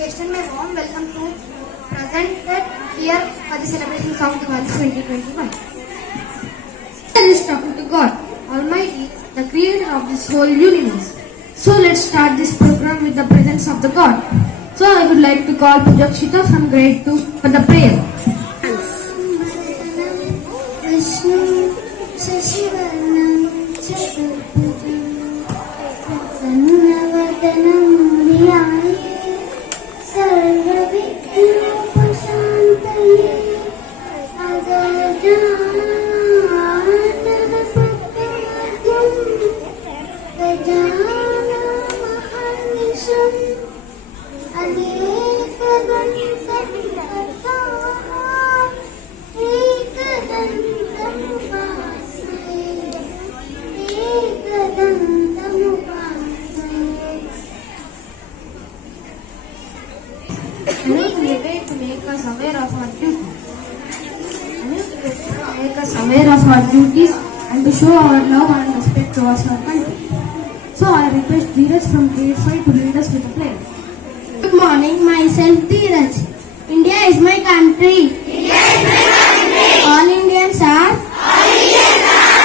extend my warm welcome to presented here for the celebrations of Diwali 2021. There is talking to God Almighty, the creator of this whole universe. So let's start this program with the presence of the God. So I would like to call Pujakshita from grade 2 for the prayer. Vishnu Shashivarnam Chaturbhujam Prasannavadanam Dhyaye Sarvavighnopasantaye Ajajanarapatamatyam Gajanamahannisham Anekadantavikartavah I need to make us aware of our duties. Make us aware of our duties and to show our love and respect towards our country. So I request Dheeraj from grade 5 to lead us with a play. Good morning, myself Dheeraj. India is my country. All Indians are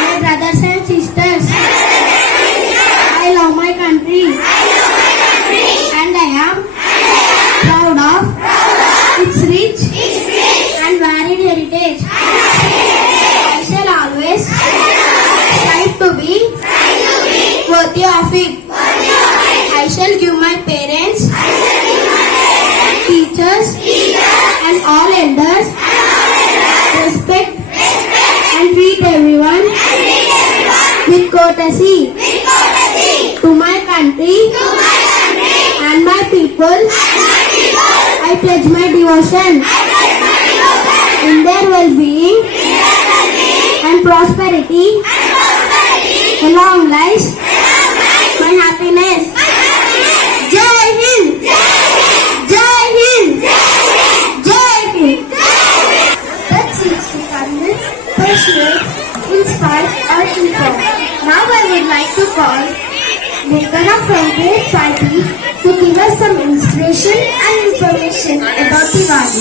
my brothers and sisters. I love my country. And I am proud of its rich and varied heritage. I shall always strive to be worthy of it. I shall give my parents, teachers, and all elders respect and treat everyone with courtesy. To my country and my people, I pledge my devotion in their well-being and prosperity. Along lies my happiness. Jai Hind! Jai Hind! Jai Hind! That seeks to convince, persuade, inspire or inform. Now I would like to call Meghana from grade 5B to give us some inspiration and information about Diwali.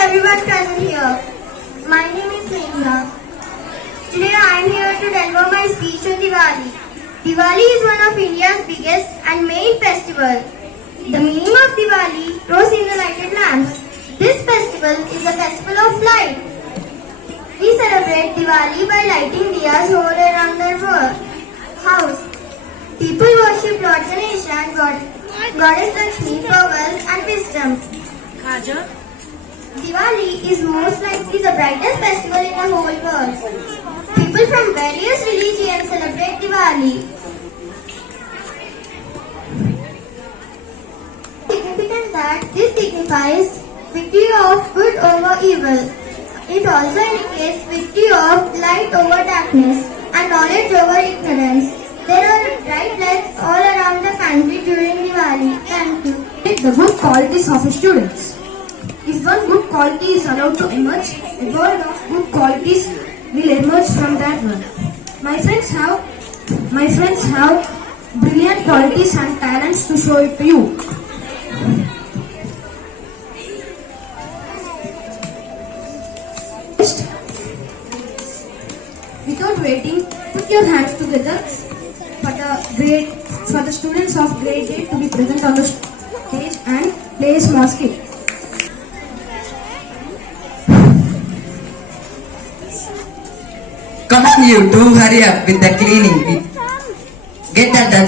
Everyone present here. My name is Meghana. Today I am here to deliver my speech on Diwali. Diwali is one of India's biggest and main festivals. The meaning of Diwali rose in the lighted lamps. This festival is a festival of light. We celebrate Diwali by lighting diyas all around the house. People worship Lord Ganesha and Goddess Lakshmi for wealth and wisdom. Diwali is most likely the brightest festival in the whole world. People from various religions celebrate Diwali. Significant that this signifies victory of good over evil. It also indicates victory of light over darkness and knowledge over ignorance. There are bright lights all around the country during Diwali. Thank you. The good qualities of students. If one good quality is allowed to emerge, a world of good qualities will emerge from that one. My friends have brilliant qualities and talents to show it to you. Without waiting, put your hands together for the students of grade 8 to be present on the stage and play a small skit. Come on, you do hurry up with the cleaning. Get at the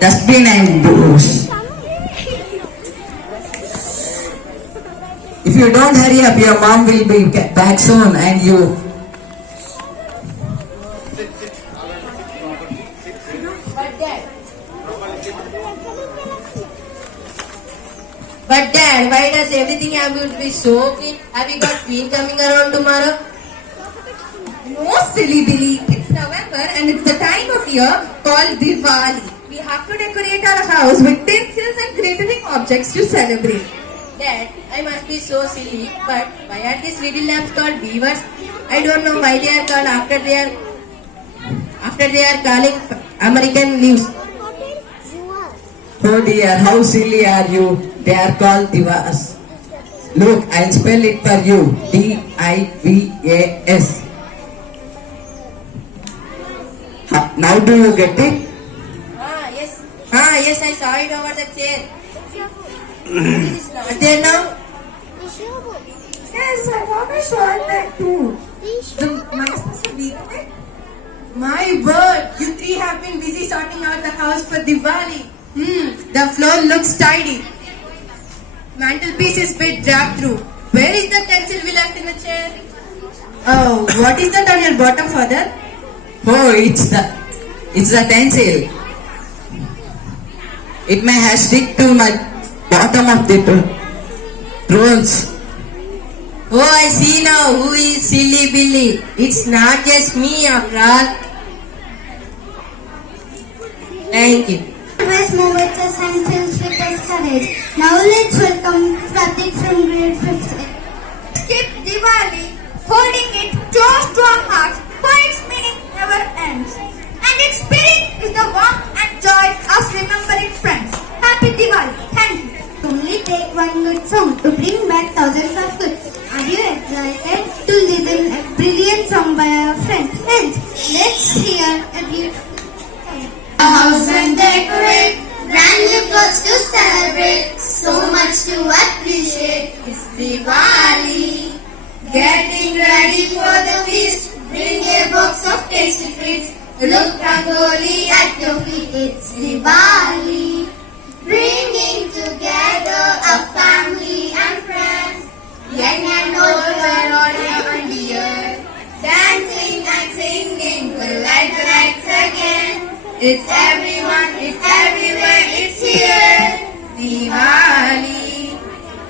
dustbin and bush. If you don't hurry up, your mom will be back soon and you. But Dad, why does everything have to be so clean? Have you got Queen coming around tomorrow? No, silly Billy. It's November and it's the time of year called Diwali. We have to decorate our house with tinsels and glittering objects to celebrate. Dad, I must be so silly, but why are these little lamps called beavers? I don't know why they are called after they are calling American leaves. Oh dear, how silly are you? They are called divas. Look, I'll spell it for you. D-I-V-A-S. Now do you get it? Yes. Yes, I saw it over the chair. It is not there now. Yes, I always saw that too. Am I supposed to read it? My word, you three have been busy sorting out the house for Diwali. The floor looks tidy. Mantelpiece is bit dragged through. Where is the pencil we left in the chair? Oh, what is that on your bottom, father? Oh, it's the pencil. It may have stick to my bottom of the rolls. Oh, I see now who is Silly Billy. It's not just me, after all. Thank you. Always move with us and fills with us courage. Now let's welcome Pratik from grade 5th. Skip Diwali, holding it close to our hearts, for its meaning never ends. And its spirit is the warmth and joy of remembering friends. Happy Diwali. Thank you. Only take one good song to bring back thousands of good. Are you excited to listen a brilliant song by our friend? Friends, let's hear a beautiful song. A house and decorate, brand new clothes to celebrate, so much to appreciate. It's Diwali, getting ready for the feast. Bring a box of tasty treats. Look rangoli at your feet. It's Diwali, bringing together a family and friends. Young and old were all here, dancing and singing will light the lights again. It's everyone, it's everywhere, it's here. Diwali.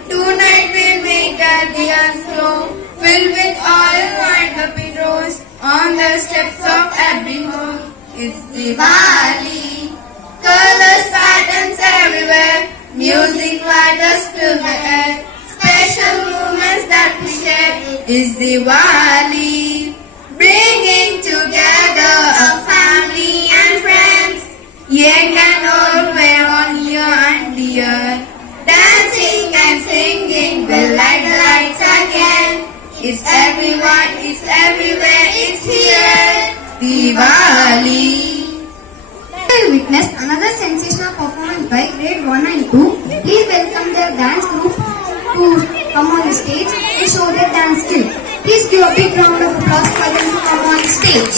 Tonight we'll make our diyas glow, filled with oil and happy rose, on the steps of every home. It's Diwali. Colors, patterns everywhere, music light us fill the air. Special moments that we share is Diwali, bringing together a family and friends. Young and old we're on near and dear, dancing and singing will light the lights again. It's everyone, it's everywhere, it's here. Diwali. We witnessed another sensational performance by grade 1 and 2. Please welcome their dance group to come on the stage and show their dance skill. Please give a big round of applause for them to come on stage.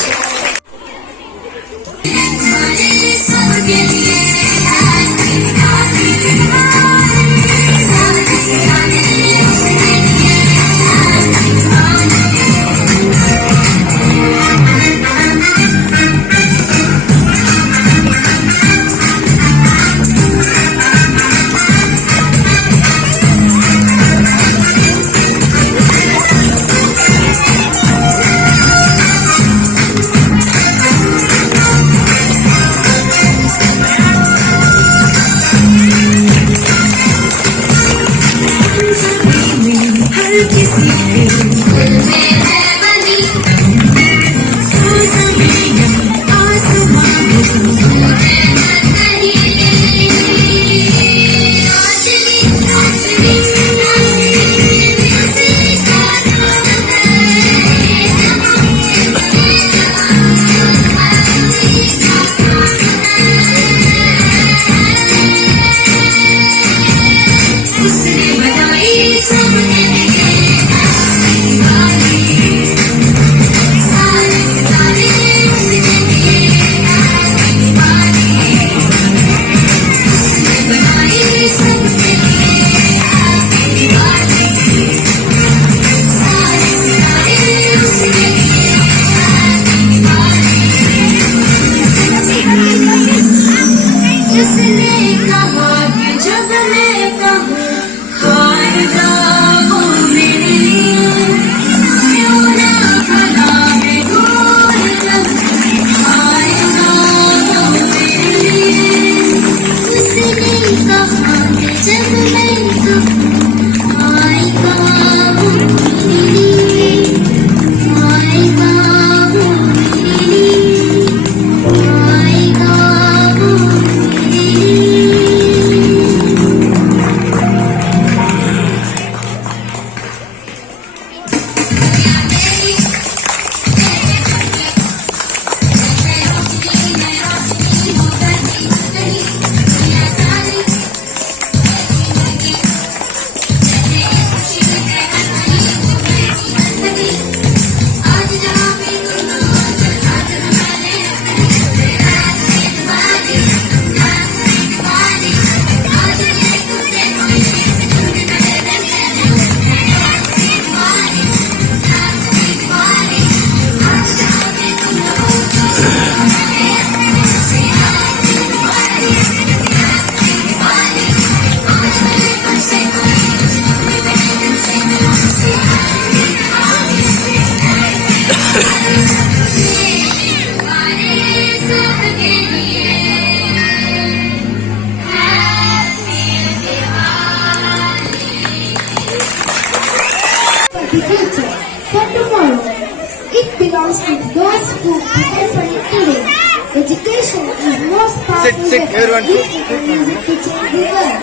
sit. Everyone sit. To change the world.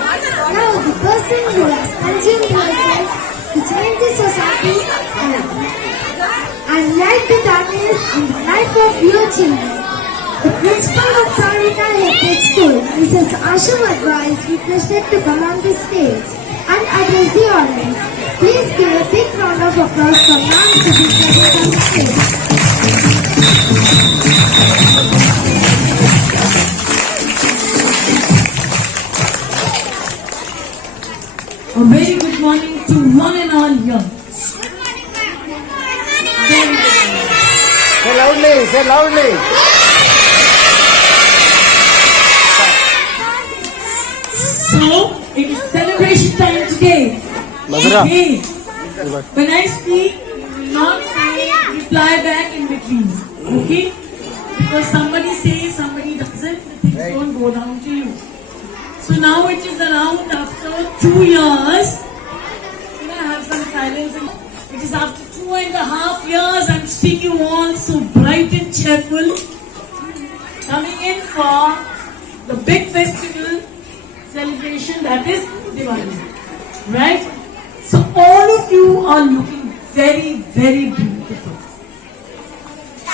Now the person who has consumed himself to change the society and light the darkness in the life of your children. The principal of Paramita Heritage School, Mrs. Asha Madhva, is requested to come on the stage and address the audience. Please give a big round of applause for ma'am to be present on the stage. A very good morning to one and all here. Say loudly, say loudly. So, it is celebration time today. Madhura. Okay. When I speak, you will not say reply back in between. Okay? Because somebody says, somebody doesn't, the things don't go down to you. So now it is around after 2 years. Can I have some silence? It is after 2.5 years I'm seeing you all so bright and cheerful, coming in for the big festival celebration that is Diwali. Right? So all of you are looking very, very beautiful.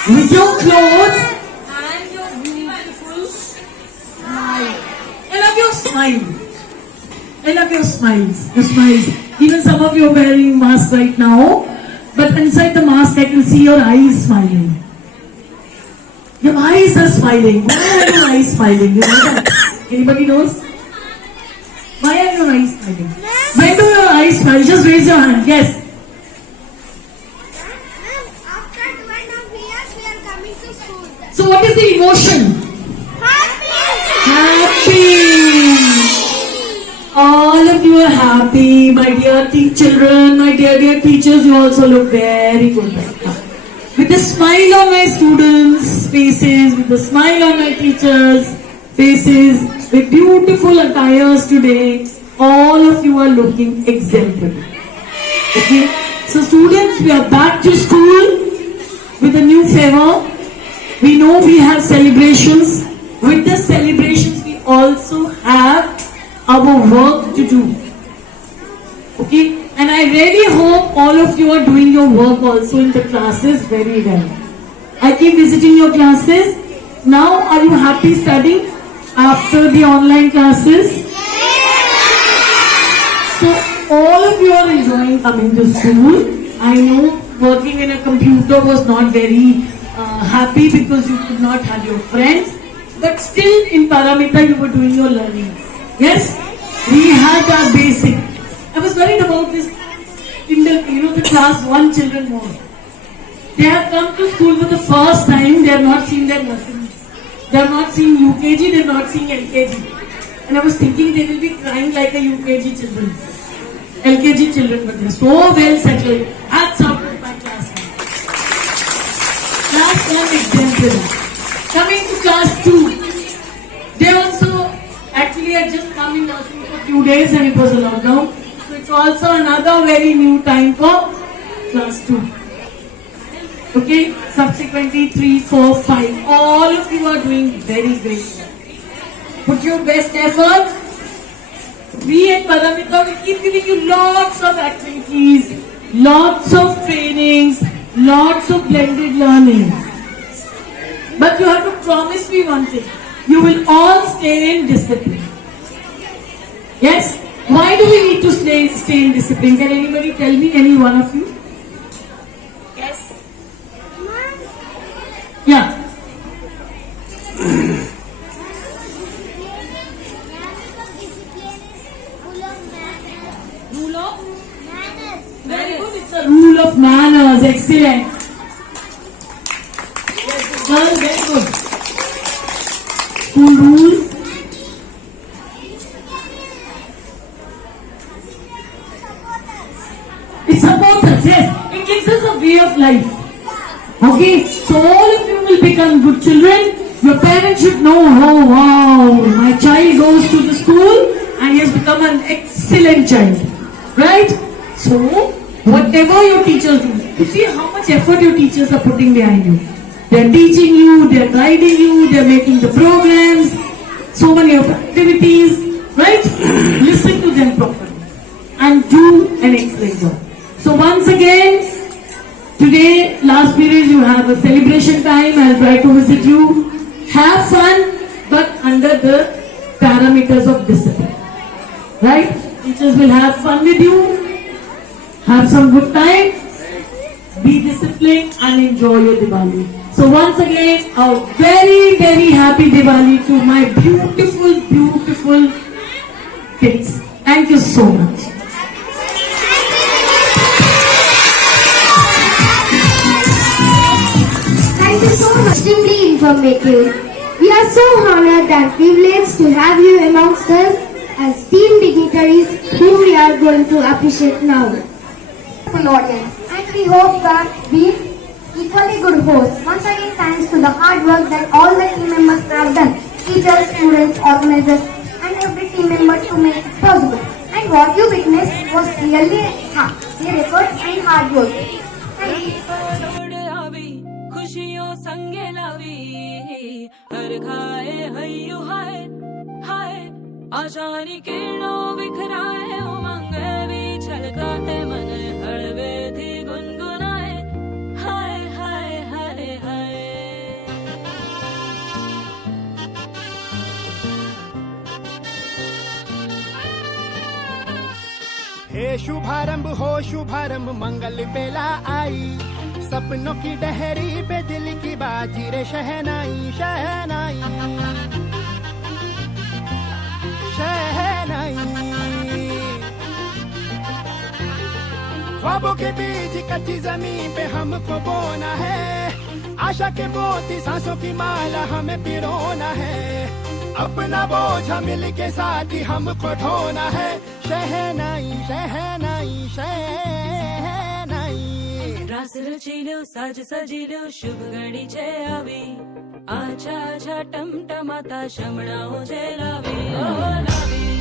With your clothes and your beautiful smile. I love your smile. I love your smiles. Your smiles. Even some of you are wearing masks right now. But inside the mask I can see your eyes smiling. Your eyes are smiling. Why are your eyes smiling? You know that? Anybody knows? Why are your eyes smiling? When do your eyes smile? Just raise your hand. Yes. After 2.5 years, we are coming to school. So what is the emotion? Happy. All of you are happy, my dear children, my dear teachers. You also look very good right now. With a smile on my students' faces, with a smile on my teachers' faces, with beautiful attires today, all of you are looking exemplary. Okay? So students, we are back to school with a new favor. We know we have celebrations. With the celebrations, we also have our work to do. Okay? And I really hope all of you are doing your work also in the classes very well. I keep visiting your classes. Now, are you happy studying after the online classes? So, all of you are enjoying coming to school. I know working in a computer was not very happy because you could not have your friends. But still in Paramita you were doing your learning. Yes? We had our basic. I was worried about this, the class 1 children more. They have come to school for the first time. They have not seen their nurseries. They have not seen UKG. They have not seen LKG. And I was thinking they will be crying like a UKG children. LKG children, but they are so well settled. Hats off to my class 1. Class 1 exemplary. Coming to class 2. They also actually had just come in nursing for a few days and it was a lockdown. So it's also another very new time for class 2. Okay, subsequently 3, 4, 5. All of you are doing very great. Put your best efforts. We at Paramita will keep giving you lots of activities, lots of trainings, lots of blended learning. But you have to promise me one thing. You will all stay in discipline. Yes? Why do we need to stay in discipline? Can anybody tell me, any one of you? Yes? Yeah. Rule of? Very good. It's a rule of manners. Excellent. Yes, girl, very good. School rules. It supports us, yes. It gives us a way of life. Okay, so all of you will become good children. Your parents should know, oh wow, my child goes to the school and he has become an excellent child. Right? So, whatever your teachers do, you see how much effort your teachers are putting behind you. They are teaching you, they are guiding you, they are making the programs. so many of activities, right? Listen to them properly and do an excellent job. So once again, today, last period, you have a celebration time. I'll try to visit you. Have fun, but under the parameters of discipline. Right? Teachers will have fun with you. Have some good time. Be disciplined and enjoy your Diwali. So once again, a very, very happy Diwali to my beautiful, beautiful kids. Thank you so much. Thank you so much. Extremely informative. We are so honored and privileged to have you amongst us as team dignitaries whom we are going to appreciate now. Full audience, and we hope that we equally good hosts. Once again, thanks to the hard work that all the team members have done, teachers, students, organizers, and every team member to make it possible. And what you witnessed was really their efforts and hard work. Thank you. खुशियों संगे लावी हर खाए हय्यू हाय हाय आशानी किरणों बिखराए उमंग भी छलकाए मन हड़वे थी गुनगुनाए हाय हाय हाय हाय हे शुभारंभ हो शुभारंभ मंगल बेला आई सपनों की डहरी पे दिल की बाजी रे शहनाई शहनाई शहनाई ख्वाबों के बीच कच्ची जमीन पे हमको बोना है आशा के मोती सांसों की माला हमें पिरोना है अपना बोझा मिल के साथ ही हमको ढोना है शहनाई शहनाई शहनाई रास रचिलो साज सजिलो शुभ घड़ी छे आवी आछा आछा टमटमाता शमणाओ छे लावी ओ लावी